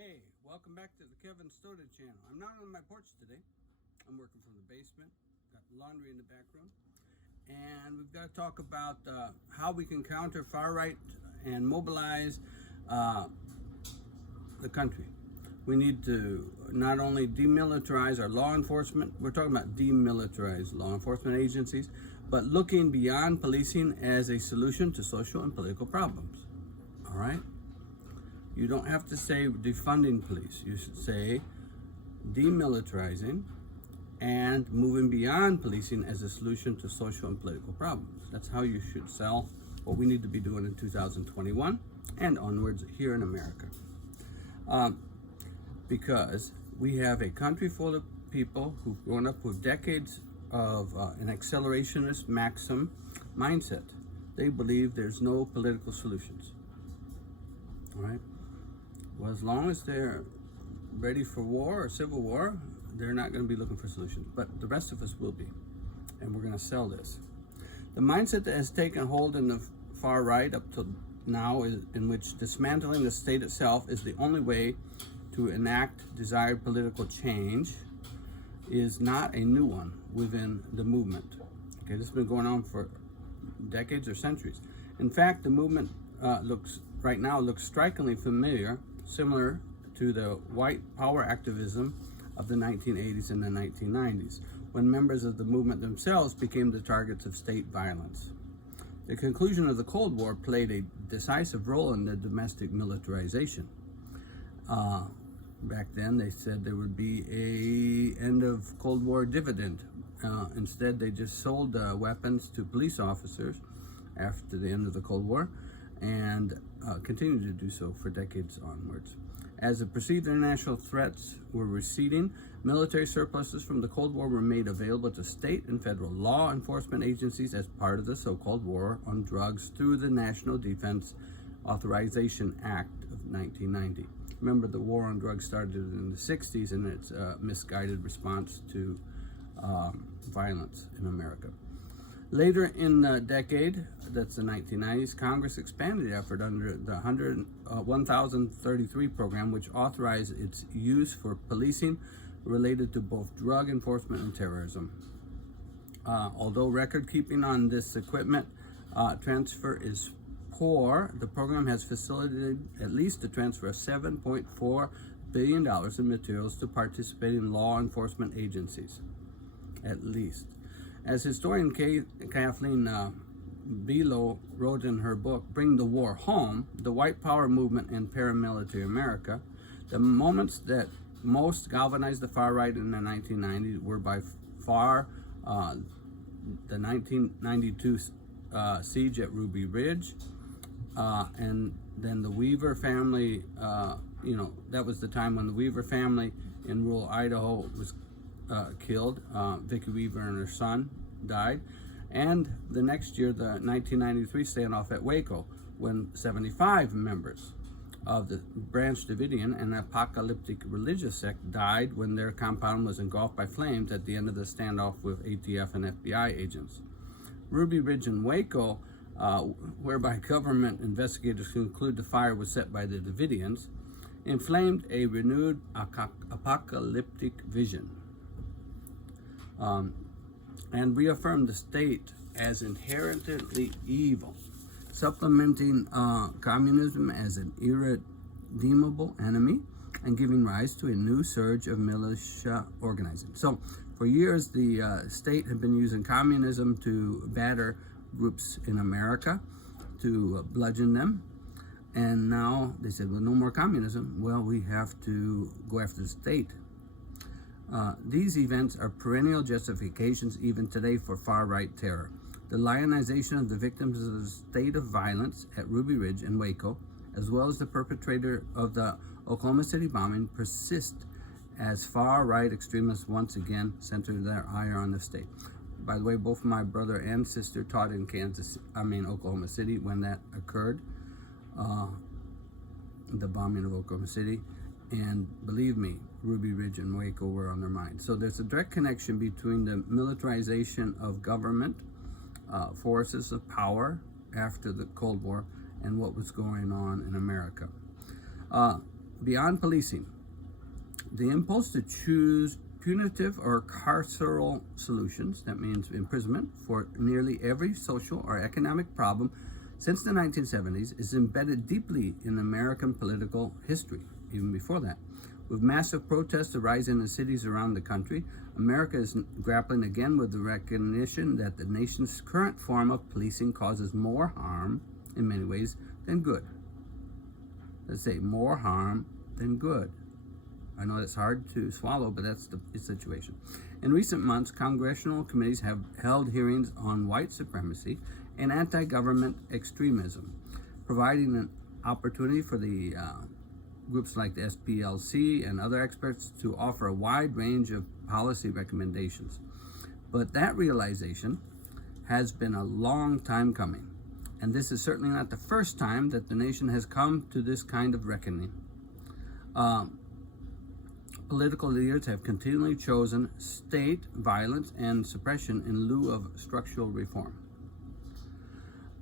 Hey, welcome back to the Kevin Stoda channel. I'm not on my porch today. I'm working from the basement. Got laundry in the back room. And we've got to talk about how we can counter far right and mobilize the country. We need to not only demilitarize our law enforcement, we're talking about demilitarized law enforcement agencies, but looking beyond policing as a solution to social and political problems. All right? You don't have to say defunding police. You should say demilitarizing and moving beyond policing as a solution to social and political problems. That's how you should sell what we need to be doing in 2021 and onwards here in America. Because we have a country full of people who've grown up with decades of an accelerationist maxim mindset. They believe there's no political solutions. All right? Well, as long as they're ready for war or civil war, they're not going to be looking for solutions. But the rest of us will be. And we're going to sell this. The mindset that has taken hold in the far right up to now, is in which dismantling the state itself is the only way to enact desired political change, is not a new one within the movement. Okay, this has been going on for decades or centuries. In fact, the movement looks strikingly familiar, similar to the white power activism of the 1980s and the 1990s, when members of the movement themselves became the targets of state violence. The conclusion of the Cold War played a decisive role in the domestic militarization. Back then, they said there would be a end of Cold War dividend. Instead, they just sold weapons to police officers after the end of the Cold War, and continued to do so for decades onwards. As the perceived international threats were receding, military surpluses from the Cold War were made available to state and federal law enforcement agencies as part of the so-called war on drugs through the National Defense Authorization Act of 1990. Remember, the war on drugs started in the 60s, and it's a misguided response to violence in America. Later in the decade, that's the 1990s, Congress expanded the effort under the 1033 program, which authorized its use for policing related to both drug enforcement and terrorism. Although record keeping on this equipment transfer is poor, the program has facilitated at least the transfer of $7.4 billion in materials to participating law enforcement agencies, at least. As historian Kathleen Belo wrote in her book, Bring the War Home, the White Power Movement in Paramilitary America, the moments that most galvanized the far right in the 1990s were by far the 1992 siege at Ruby Ridge, and then the Weaver family, that was the time when the Weaver family in rural Idaho was killed. Vicki Weaver and her son died. And the next year, the 1993 standoff at Waco, when 75 members of the Branch Davidian and apocalyptic religious sect died when their compound was engulfed by flames at the end of the standoff with ATF and FBI agents. Ruby Ridge and Waco, whereby government investigators conclude the fire was set by the Davidians, inflamed a renewed apocalyptic vision. And reaffirmed the state as inherently evil, supplementing communism as an irredeemable enemy and giving rise to a new surge of militia organizing. So for years, the state had been using communism to batter groups in America, to bludgeon them. And now they said, well, no more communism. Well, we have to go after the state. These events are perennial justifications even today for far-right terror. The lionization of the victims of the state of violence at Ruby Ridge and Waco, as well as the perpetrator of the Oklahoma City bombing, persist as far-right extremists once again center their ire on the state. By the way, both my brother and sister taught in Oklahoma City when that occurred, the bombing of Oklahoma City. And believe me, Ruby Ridge and Waco were on their mind. So there's a direct connection between the militarization of government forces of power after the Cold War and what was going on in America. Beyond policing, the impulse to choose punitive or carceral solutions, that means imprisonment, for nearly every social or economic problem since the 1970s is embedded deeply in American political history, even before that. With massive protests arising in cities around the country, America is grappling again with the recognition that the nation's current form of policing causes more harm, in many ways, than good. Let's say more harm than good. I know that's hard to swallow, but that's the situation. In recent months, congressional committees have held hearings on white supremacy and anti-government extremism, providing an opportunity for the groups like the SPLC and other experts to offer a wide range of policy recommendations. But that realization has been a long time coming, and this is certainly not the first time that the nation has come to this kind of reckoning. Political leaders have continually chosen state violence and suppression in lieu of structural reform.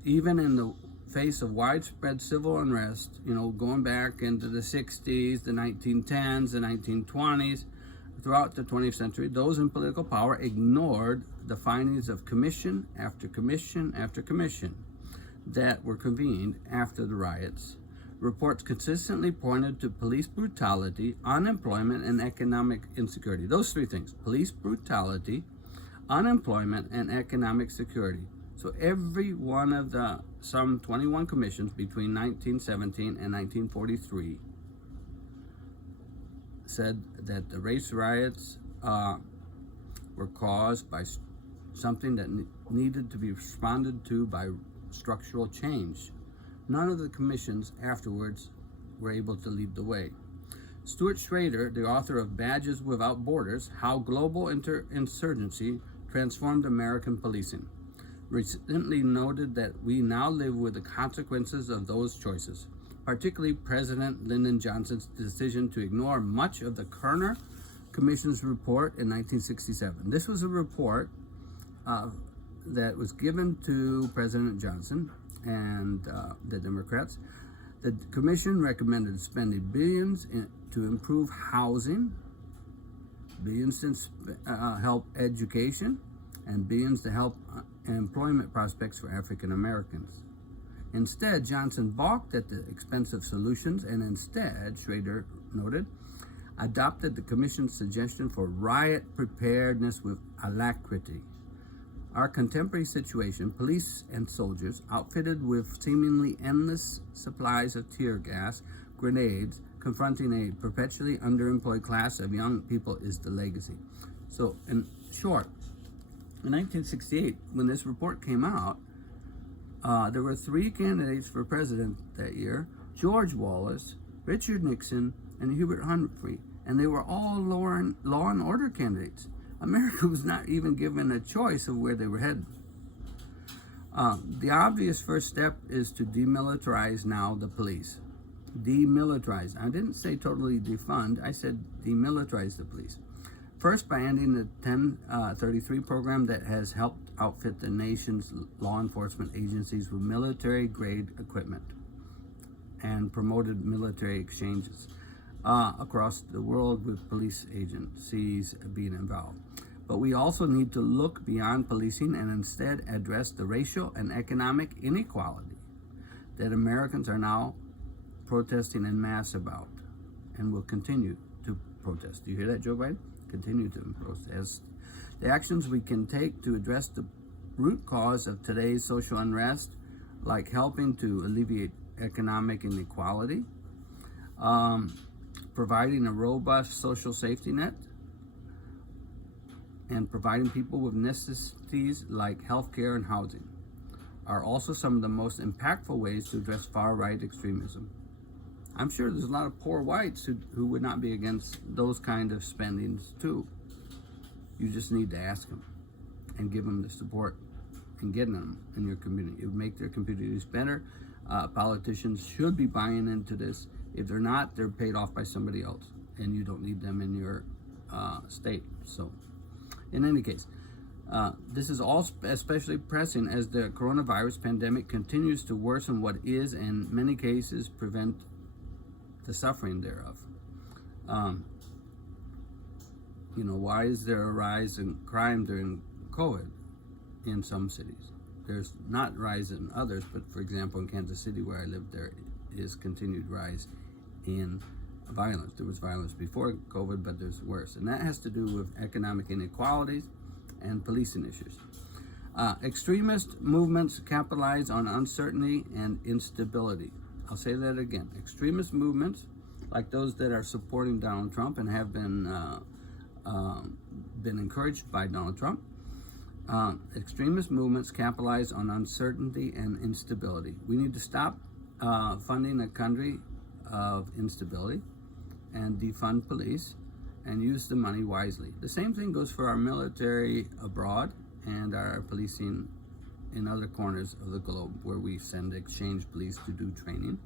Even in the face of widespread civil unrest, going back into the 60s, the 1910s, the 1920s, throughout the 20th century, those in political power ignored the findings of commission after commission after commission that were convened after the riots. Reports consistently pointed to police brutality, unemployment, and economic insecurity. Those three things: police brutality, unemployment, and economic security. So every one of the some 21 commissions between 1917 and 1943 said that the race riots were caused by something that needed to be responded to by structural change. None of the commissions afterwards were able to lead the way. Stuart Schrader, the author of Badges Without Borders, How Global Insurgency Transformed American Policing, recently noted that we now live with the consequences of those choices, particularly President Lyndon Johnson's decision to ignore much of the Kerner Commission's report in 1967. This was a report that was given to President Johnson and the Democrats. The commission recommended spending billions to improve housing, billions to help education, and billions to help employment prospects for African Americans. Instead, Johnson balked at the expensive solutions and instead, Schrader noted, adopted the commission's suggestion for riot preparedness with alacrity. Our contemporary situation, police and soldiers outfitted with seemingly endless supplies of tear gas, grenades, confronting a perpetually underemployed class of young people is the legacy. So, in short, in 1968, when this report came out, there were three candidates for president that year: George Wallace, Richard Nixon, and Hubert Humphrey, and they were all law and order candidates. America was not even given a choice of where they were headed. The obvious first step is to demilitarize now the police. Demilitarize. I didn't say totally defund, I said demilitarize the police. First, by ending the 1033 program that has helped outfit the nation's law enforcement agencies with military-grade equipment and promoted military exchanges across the world with police agencies being involved. But we also need to look beyond policing and instead address the racial and economic inequality that Americans are now protesting en masse about and will continue to protest. Do you hear that, Joe Biden? Continue to protest. The actions we can take to address the root cause of today's social unrest, like helping to alleviate economic inequality, providing a robust social safety net, and providing people with necessities like healthcare and housing, are also some of the most impactful ways to address far-right extremism. I'm sure there's a lot of poor whites who would not be against those kind of spendings too. You just need to ask them and give them the support and get them in your community. It would make their communities better. Politicians should be buying into this. If they're not, they're paid off by somebody else, and you don't need them in your state. So, in any case, this is all especially pressing as the coronavirus pandemic continues to worsen what is, in many cases, the suffering thereof. Why is there a rise in crime during COVID in some cities? There's not rise in others, but for example, in Kansas City, where I live, there is continued rise in violence. There was violence before COVID, but there's worse. And that has to do with economic inequalities and policing issues. Extremist movements capitalize on uncertainty and instability. I'll say that again. Extremist movements, like those that are supporting Donald Trump and have been encouraged by Donald Trump, extremist movements capitalize on uncertainty and instability. We need to stop funding a country of instability and defund police and use the money wisely. The same thing goes for our military abroad and our policing in other corners of the globe where we send exchange police to do training.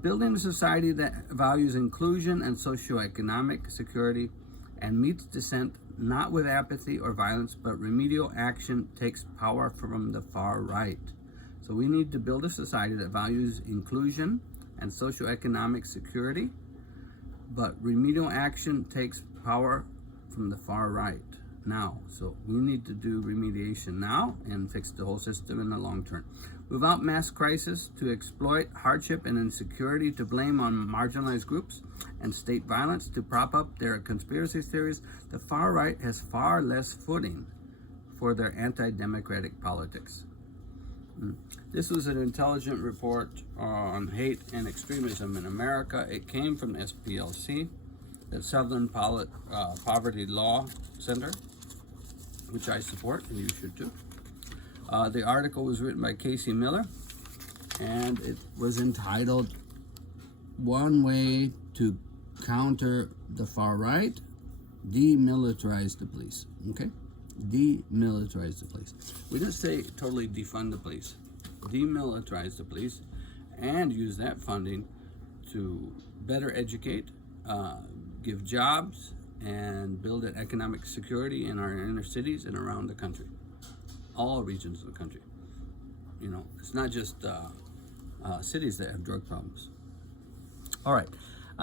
Building a society that values inclusion and socioeconomic security and meets dissent not with apathy or violence, but remedial action takes power from the far right. So we need to build a society that values inclusion and socioeconomic security, but remedial action takes power from the far right now. So we need to do remediation now and fix the whole system in the long term. Without mass crisis to exploit hardship and insecurity to blame on marginalized groups and state violence to prop up their conspiracy theories, the far right has far less footing for their anti-democratic politics. This was an intelligent report on hate and extremism in America. It came from SPLC, the Southern Poverty Law Center, which I support, and you should too. The article was written by Casey Miller, and it was entitled "One Way to Counter the Far Right: Demilitarize the Police." Okay? Demilitarize the police. We didn't say totally defund the police. Demilitarize the police and use that funding to better educate, give jobs, and build an economic security in our inner cities and around the country, all regions of the country. It's not just cities that have drug problems. All right.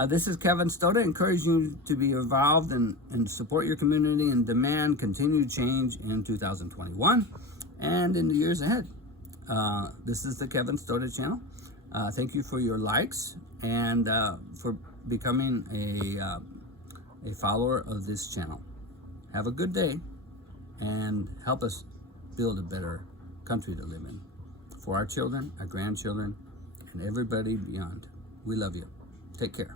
This is Kevin Stoda, encouraging you to be involved and support your community and demand continued change in 2021 and in the years ahead. This is the Kevin Stoda channel. Thank you for your likes and for becoming a follower of this channel. Have a good day and help us build a better country to live in for our children, our grandchildren, and everybody beyond. We love you. Take care.